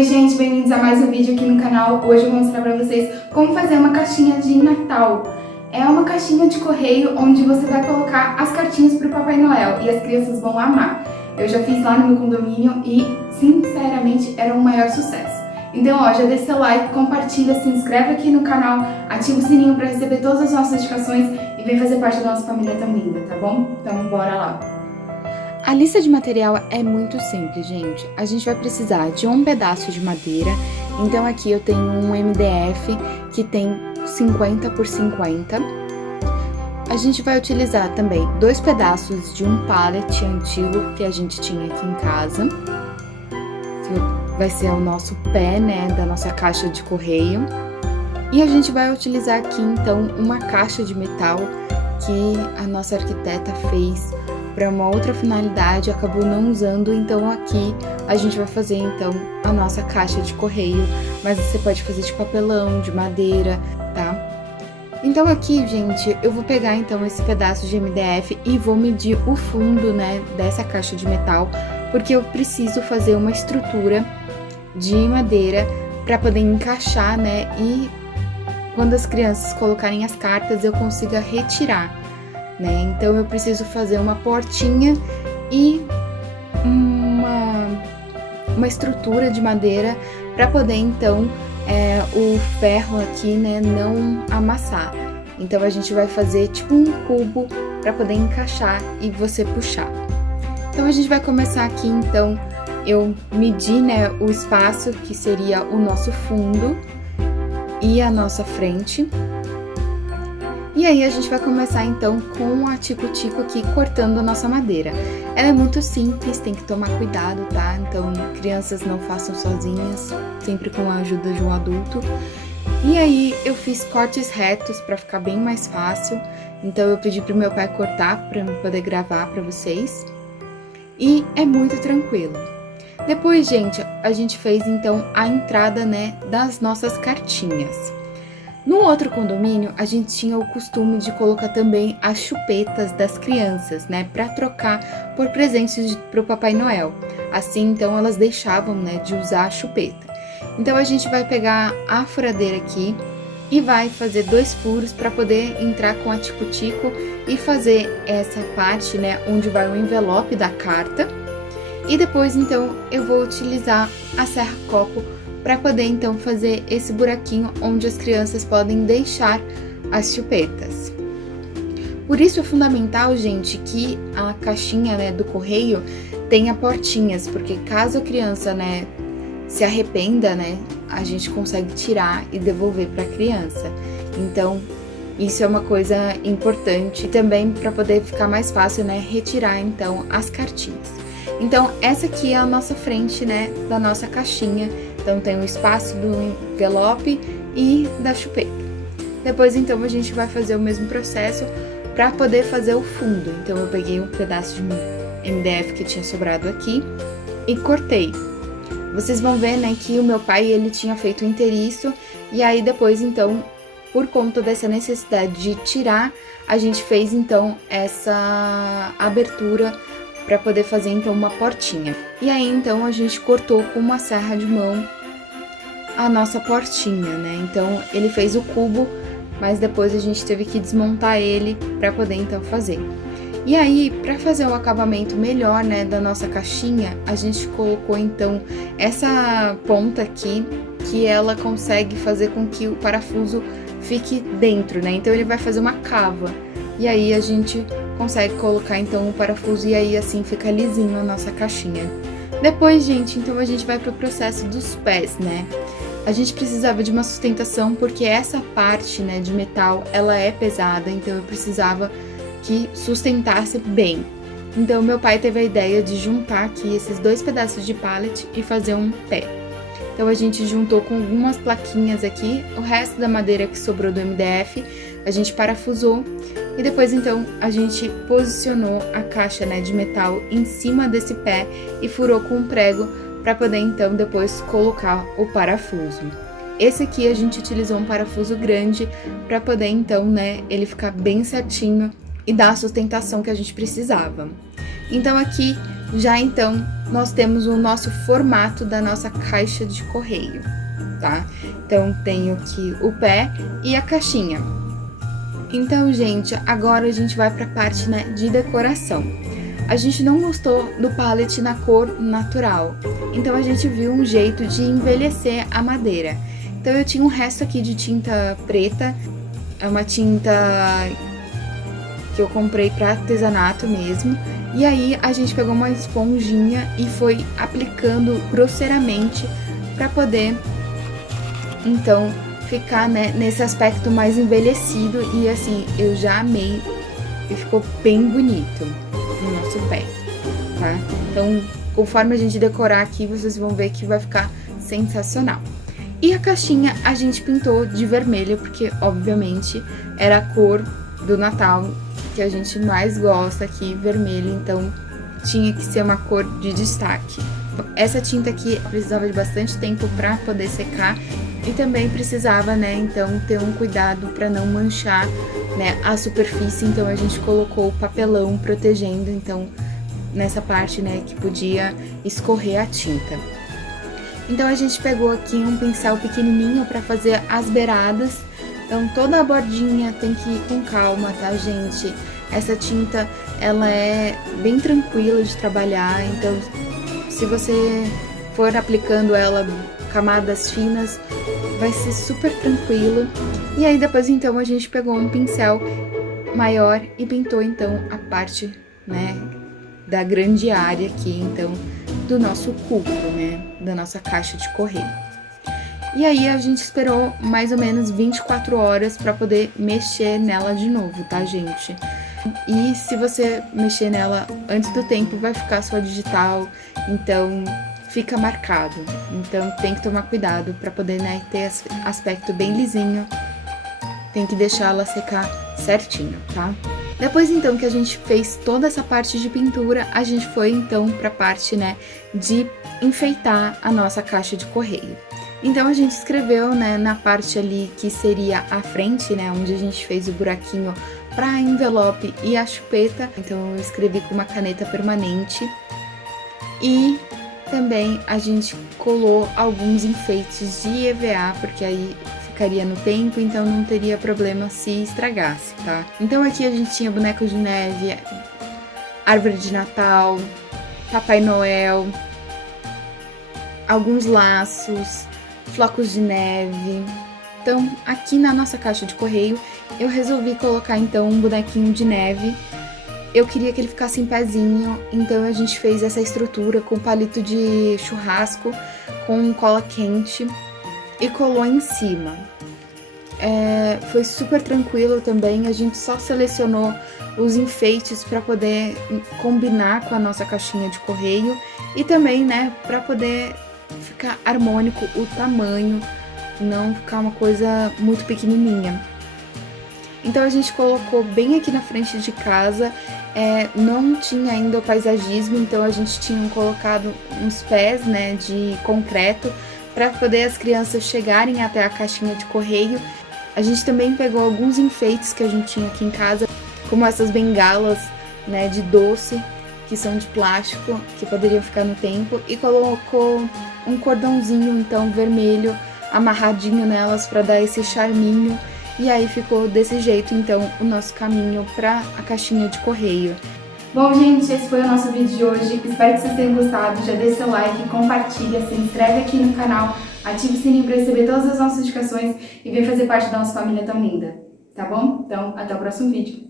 Oi gente, bem-vindos a mais um vídeo aqui no canal. Hoje eu vou mostrar pra vocês como fazer uma caixinha de Natal. É uma caixinha de correio onde você vai colocar as cartinhas pro Papai Noel e as crianças vão amar. Eu já fiz lá no meu condomínio e, sinceramente, era um maior sucesso. Então, ó, já deixa seu like, compartilha, se inscreve aqui no canal, ativa o sininho pra receber todas as nossas notificações e vem fazer parte da nossa família tão linda, tá bom? Então, bora lá! A lista de material é muito simples, gente. A gente vai precisar de um pedaço de madeira. Então aqui eu tenho um MDF que tem 50 por 50. A gente vai utilizar também 2 pedaços de um pallet antigo que a gente tinha aqui em casa. Que vai ser o nosso pé, né, da nossa caixa de correio. E a gente vai utilizar aqui, então, uma caixa de metal que a nossa arquiteta fez para uma outra finalidade, acabou não usando, então aqui a gente vai fazer então a nossa caixa de correio, mas você pode fazer de papelão, de madeira, tá? Então aqui, gente, eu vou pegar então esse pedaço de MDF e vou medir o fundo, né, dessa caixa de metal, porque eu preciso fazer uma estrutura de madeira para poder encaixar, né, e quando as crianças colocarem as cartas eu consiga retirar. Então eu preciso fazer uma portinha e uma estrutura de madeira para poder então o ferro aqui, né, não amassar. Então a gente vai fazer tipo um cubo para poder encaixar e você puxar. Então a gente vai começar aqui, então eu medi, né, o espaço que seria o nosso fundo e a nossa frente. E aí a gente vai começar então com a tico-tico aqui cortando a nossa madeira. Ela é muito simples, tem que tomar cuidado, tá? Então crianças não façam sozinhas, sempre com a ajuda de um adulto. E aí eu fiz cortes retos para ficar bem mais fácil. Então eu pedi pro meu pai cortar para eu poder gravar para vocês. E é muito tranquilo. Depois, gente, a gente fez então a entrada, né, das nossas cartinhas. No outro condomínio, a gente tinha o costume de colocar também as chupetas das crianças, né, para trocar por presentes para o Papai Noel. Assim, então, elas deixavam, né, de usar a chupeta. Então, a gente vai pegar a furadeira aqui e vai fazer 2 furos para poder entrar com a tico-tico e fazer essa parte, né, onde vai o envelope da carta. E depois, então, eu vou utilizar a serra-copo para poder então fazer esse buraquinho onde as crianças podem deixar as chupetas. Por isso é fundamental, gente, que a caixinha, né, do correio tenha portinhas, porque caso a criança, né, se arrependa, né, a gente consegue tirar e devolver para a criança. Então, isso é uma coisa importante também para poder ficar mais fácil, né, retirar então as cartinhas. Então, essa aqui é a nossa frente, né, da nossa caixinha. Então, tem o espaço do envelope e da chupeta. Depois, então, a gente vai fazer o mesmo processo para poder fazer o fundo. Então, eu peguei um pedaço de MDF que tinha sobrado aqui e cortei. Vocês vão ver, né, que o meu pai, ele tinha feito inteiriço. E aí, depois, então, por conta dessa necessidade de tirar, a gente fez, então, essa abertura para poder fazer então uma portinha. E aí então a gente cortou com uma serra de mão a nossa portinha, né? Então ele fez o cubo, mas depois a gente teve que desmontar ele para poder então fazer. E aí, para fazer o acabamento melhor, né, da nossa caixinha, a gente colocou então essa ponta aqui, que ela consegue fazer com que o parafuso fique dentro, né? Então ele vai fazer uma cava. E aí a gente consegue colocar então o parafuso e aí assim fica lisinho a nossa caixinha. Depois, gente, então a gente vai pro processo dos pés, né? A gente precisava de uma sustentação porque essa parte, né, de metal, ela é pesada, então eu precisava que sustentasse bem. Então meu pai teve a ideia de juntar aqui esses 2 pedaços de pallet e fazer um pé. Então a gente juntou com algumas plaquinhas aqui, o resto da madeira que sobrou do MDF, a gente parafusou e depois então a gente posicionou a caixa, né, de metal em cima desse pé e furou com um prego para poder então depois colocar o parafuso. Esse aqui a gente utilizou um parafuso grande para poder então, né, ele ficar bem certinho e dar a sustentação que a gente precisava. Então aqui Já então, nós temos o nosso formato da nossa caixa de correio, tá? Então, tenho aqui o pé e a caixinha. Então, gente, agora a gente vai para a parte, né, de decoração. A gente não gostou do pallet na cor natural, então a gente viu um jeito de envelhecer a madeira. Então eu tinha um resto aqui de tinta preta, é uma tinta que eu comprei para artesanato mesmo. E aí a gente pegou uma esponjinha e foi aplicando grosseiramente para poder, então, ficar, né, nesse aspecto mais envelhecido. E assim, eu já amei e ficou bem bonito no nosso pé, tá? Então, conforme a gente decorar aqui, vocês vão ver que vai ficar sensacional. E a caixinha a gente pintou de vermelho, porque obviamente era a cor do Natal que a gente mais gosta aqui, vermelho, então tinha que ser uma cor de destaque. Essa tinta aqui precisava de bastante tempo para poder secar e também precisava, né, então ter um cuidado para não manchar, né, a superfície, então a gente colocou o papelão protegendo, então nessa parte, né, que podia escorrer a tinta. Então a gente pegou aqui um pincel pequenininho para fazer as beiradas. Então toda a bordinha tem que ir com calma, tá, gente? Essa tinta, ela é bem tranquila de trabalhar, então se você for aplicando ela camadas finas, vai ser super tranquilo. E aí depois então a gente pegou um pincel maior e pintou então a parte, né, da grande área aqui, então, do nosso cubo, né, da nossa caixa de correio. E aí a gente esperou mais ou menos 24 horas para poder mexer nela de novo, tá, gente? E se você mexer nela antes do tempo, vai ficar sua digital, então fica marcado. Então tem que tomar cuidado para poder, né, ter esse aspecto bem lisinho. Tem que deixar ela secar certinho, tá? Depois então que a gente fez toda essa parte de pintura, a gente foi então para a parte, né, de enfeitar a nossa caixa de correio. Então a gente escreveu, né, na parte ali que seria a frente, né, onde a gente fez o buraquinho para envelope e a chupeta. Então eu escrevi com uma caneta permanente e também a gente colou alguns enfeites de EVA, porque aí ficaria no tempo, então não teria problema se estragasse, tá? Então aqui a gente tinha boneco de neve, árvore de Natal, Papai Noel, alguns laços, flocos de neve. Então aqui na nossa caixa de correio eu resolvi colocar então um bonequinho de neve. Eu queria que ele ficasse em pezinho, então a gente fez essa estrutura com palito de churrasco, com cola quente e colou em cima. Foi super tranquilo também, a gente só selecionou os enfeites para poder combinar com a nossa caixinha de correio e também, né, para poder ficar harmônico o tamanho, não ficar uma coisa muito pequenininha. Então a gente colocou bem aqui na frente de casa, não tinha ainda o paisagismo, então a gente tinha colocado uns pés, né, de concreto para poder as crianças chegarem até a caixinha de correio. A gente também pegou alguns enfeites que a gente tinha aqui em casa, como essas bengalas, né, de doce, que são de plástico, que poderiam ficar no tempo, e colocou um cordãozinho, então, vermelho, amarradinho nelas para dar esse charminho. E aí ficou desse jeito, então, o nosso caminho para a caixinha de correio. Bom, gente, esse foi o nosso vídeo de hoje. Espero que vocês tenham gostado. Já deixa seu like, compartilha, se inscreve aqui no canal, ative o sininho para receber todas as nossas notificações e vem fazer parte da nossa família tão linda, tá bom? Então, até o próximo vídeo.